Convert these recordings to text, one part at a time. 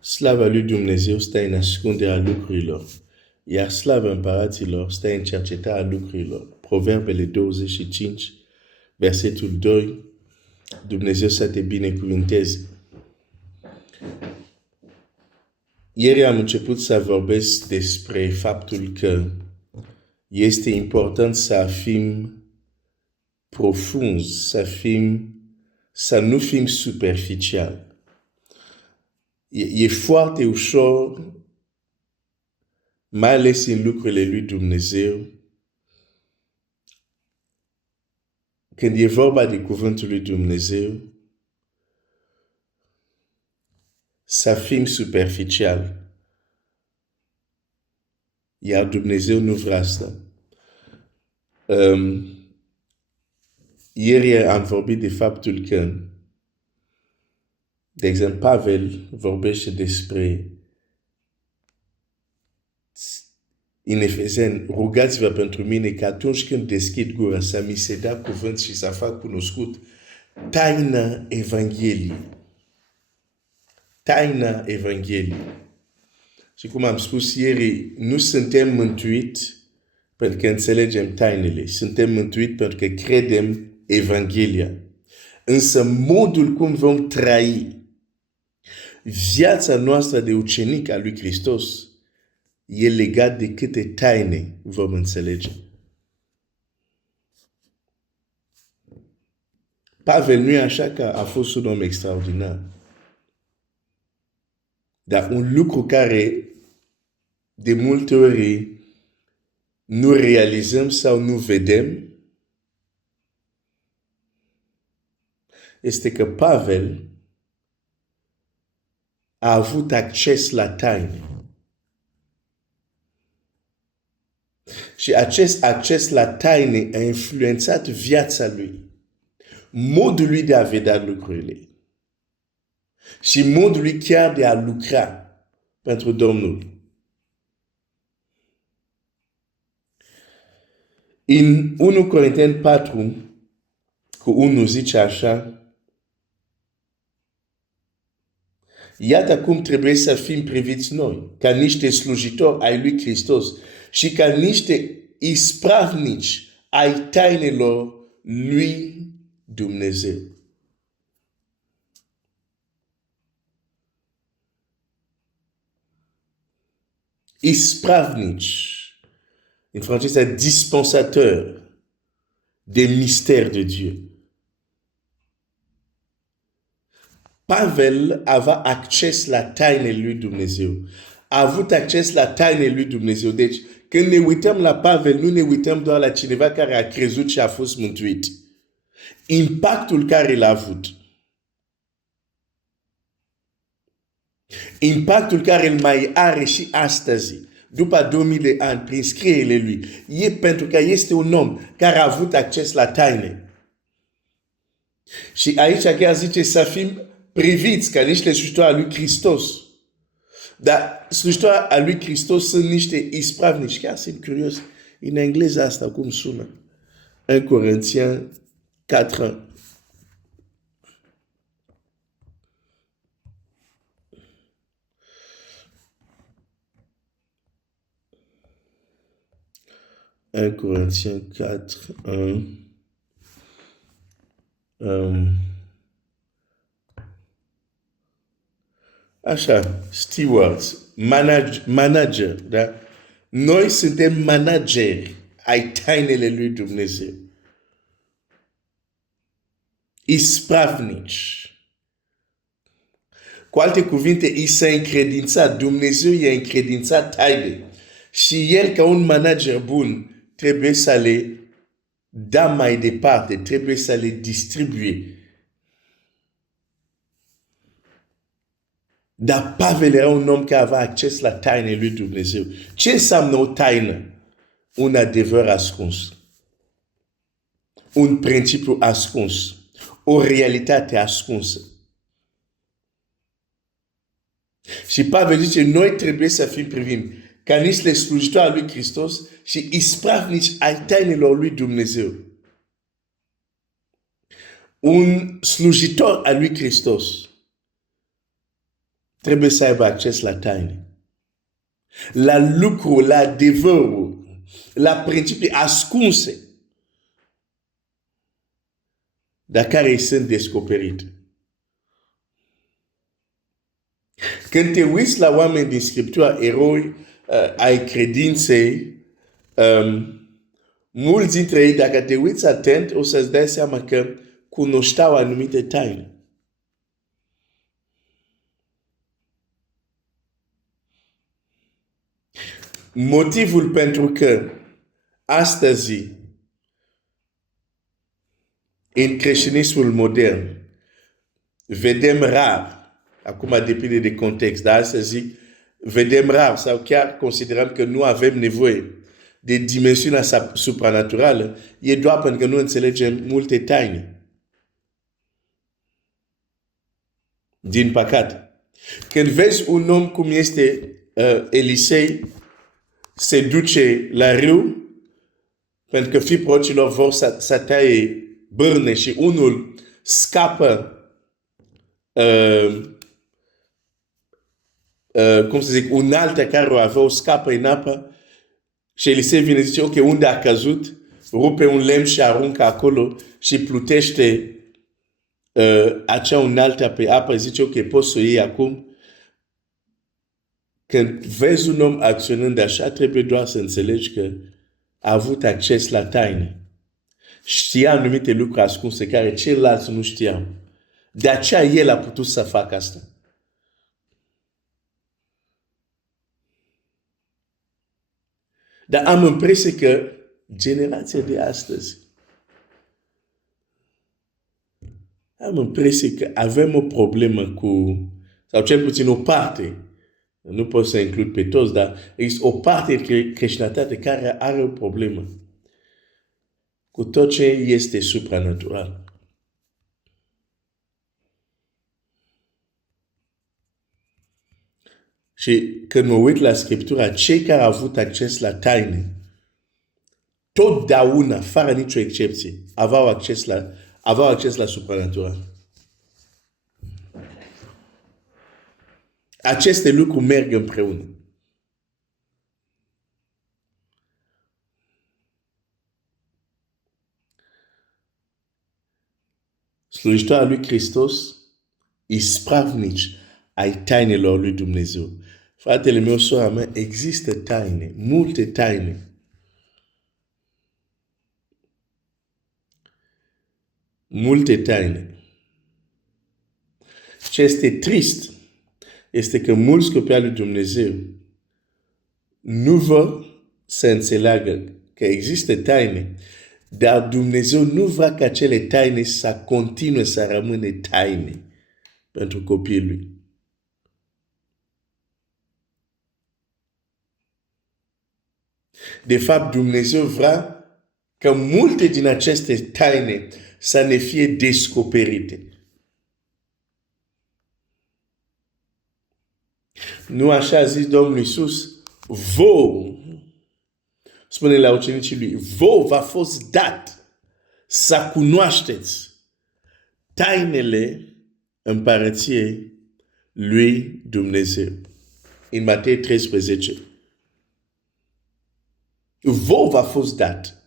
Slava lui Dumnezeu stă în ascunderea lucrurilor, iar slava împăraților stă în cercetarea lucrurilor. Proverbele 25, versetul 2, Dumnezeu să te binecuvânteze. Ieri am început să vorbesc despre faptul că este important să fim profunzi, să nu fim superficiali. E foarte ușor, mai ales în lucrurile lui Dumnezeu, când e vorba de cuvântul lui Dumnezeu, să fim superficiali. Iar Dumnezeu nu vrea asta. Ieri am vorbit de faptul că, de exemplu, Pavel vorbește despre în Efeseni, rugați-vă pentru mine că atunci când deschid gura să mi se dea cuvânt și să fac cunoscut taina Evangheliei. Taina Evangheliei. Și cum am spus ieri, nu suntem mântuiți pentru că înțelegem tainele. Suntem mântuiți pentru că credem Evanghelia. Însă modul cum vom trăi viața noastră de ucenic al lui Hristos e legat de câte taine vom înțelege. Pavel nu e așa că a fost un om extraordinar. Dar un lucru care de multe ori nu realizăm sau nu vedem este că Pavel a avut acces la taine. Și acest acces la taine a influențat viața lui, modul lui de a vedea lucrurile și modul lui chiar de a lucra pentru Domnul. În 1 Corinteni 4, cu 1 zice așa, iată cum trebuie să fim priviți noi, ca niște slujitori ai lui Hristos și ca niște ispravnici ai tainelor lui Dumnezeu. Ispravnici, în franceză, dispensateur des mystères de Dieu. Pavel avea acces la tainele lui Dumnezeu. A avut acces la tainele lui Dumnezeu. Deci, când ne uităm la Pavel, nu ne uităm doar la cineva care a crezut și a fost mântuit. Impactul care l-a avut. Impactul care îl mai are și astăzi, după 2000 de ani, prin scrierile lui, e pentru că este un om care a avut acces la taine. Și aici chiar zice să fim priviți ca niște slujitori al lui Hristos. Dar slujitori al lui Hristos sunt niște ispravnici. Chiar sunt curios în engleză asta cum sună. 1 Corinthiens 4. Un Corinthiens 4, 1. Așa, stewards, manager, da? Noi suntem manageri ai tainele lui Dumnezeu. Ispravnici. Cu alte cuvinte, i s-a încredințat, Dumnezeu i-a încredințat taine. Și el, ca un manager bun, trebuie să le dea mai departe, trebuie să le distribuie. Dar Pavel era un om care avea acces la tainele lui Dumnezeu. Ce înseamnă o taină? Un adevăr ascuns. Un principiu ascuns. O realitate ascunsă. Și Pavel zice, noi trebuie să fim privim ca niște slujitori al lui Hristos și ispravnici ai tainelor lui Dumnezeu. Un slujitor al lui Hristos trebuie să aibă acces la taine. La lucru, la adevărul, la principii ascunse, dar care sunt descoperite. Când te uiți la oameni din Scriptura, eroi ai credinței, mulți dintre ei, dacă te uiți atent, o să-ți dai seama că cunoșteau anumite taine. Motivul pentru că astăzi, în creștinismul modern, vedem rar, acum depinde de context, dar astăzi zic, vedem rar sau chiar considerăm că nu avem nevoie de dimensiunea supranaturală, e doar pentru că nu înțelegem multe taine. Din păcate. Când vezi un om cum este Elisei, se duce la râu, pentru că fii prorocilor vor să taie bârne și unul scapă, cum să zic, un altă care o avea, scapă în apă și Elisei vine și zice, ok, unde a căzut? Rupe un lemn și aruncă acolo și plutește acea unaltă pe apă, zice, ok, poți să o iei acum. Când vezi un om acționând așa, trebuie doar să înțelegi că a avut acces la taine. Știa anumite lucruri ascunse care ceilalți nu știau. De aceea el a putut să facă asta. Dar am impresia că generația de astăzi, am impresia că avem o problemă cu, sau cel puțin o parte, nu pot să includ pe toți, dar există o parte de creștinătate care are o problemă cu tot ce este supranatural. Și când mă uit la Scriptura, cei care au avut acces la taine, totdeauna, fără nicio excepție, aveau acces la supranatural. Aceste lucruri merg împreună. Slujitoarea lui Hristos, ispravnici ai tainelor lui Dumnezeu. Fratele meu, sora mea, există taine, multe taine. Multe taine. Ce este trist este că mulți copii al lui Dumnezeu nu vor să înțeleagă că există taine, dar Dumnezeu nu vrea ca acele taine să continue să rămână taine pentru copiii lui. De fapt, Dumnezeu vrea ca multe din aceste taine să ne fie descoperite. Nu așa a zis Domnul Iisus, vouă, spune la ucenicii lui, vouă v-a fost dat să cunoașteți tainele împărăției lui Dumnezeu. În Matei 13. Vouă v-a fost dat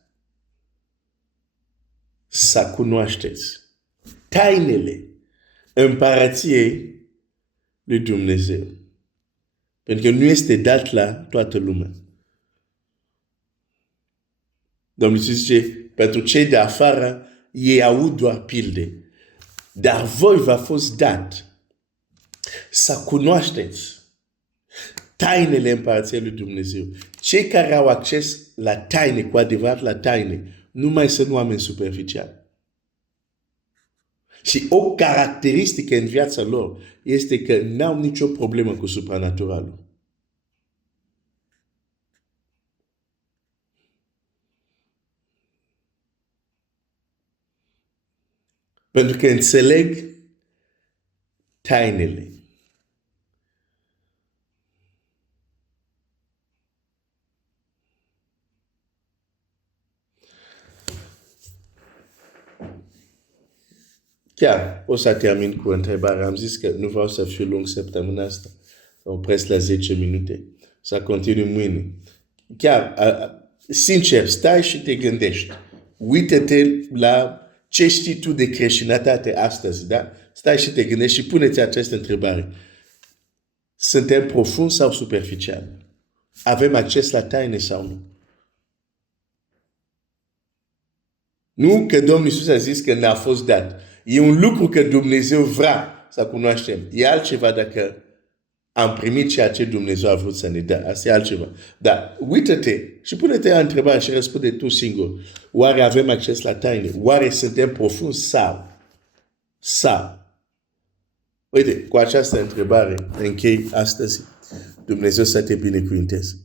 să cunoașteți tainele împărăției lui Dumnezeu. Pentru că nu este dat la toată lumea. Domnul Iisus zice, pentru cei de afară, ei aud doar pilde. Dar voi v-a fost dat să cunoașteți tainele împărăției lui Dumnezeu. Cei care au acces la taine, cu adevărat la taine, nu mai sunt oameni superficiali. Și o caracteristică în viața lor este că n-au nicio problemă cu supranaturalul. Pentru că înțeleg tainele. Chiar, o să termin cu întrebarea. Am zis că nu vreau să fiu lung săptămâna asta. Să opresc la 10 minute. Să continui mâine. Chiar, sincer, stai și te gândești. Uită-te la ce știi tu de creștinătate astăzi, da? Stai și te gândești și pune-ți această întrebare. Suntem profund sau superficial? Avem acces la taine sau nu? Nu că Domnul Iisus a zis că n-a fost dat. E un lucru că Dumnezeu vrea să cunoaștem. E altceva dacă am primit ceea ce Dumnezeu a vrut să ne dea. Asta e altceva. Dar uită-te și pune-te la întrebare și răspunde tu singur. Oare avem acces la taine? Oare suntem profunzi sau? Uite, cu această întrebare închei astăzi. Dumnezeu să te binecuvinteze.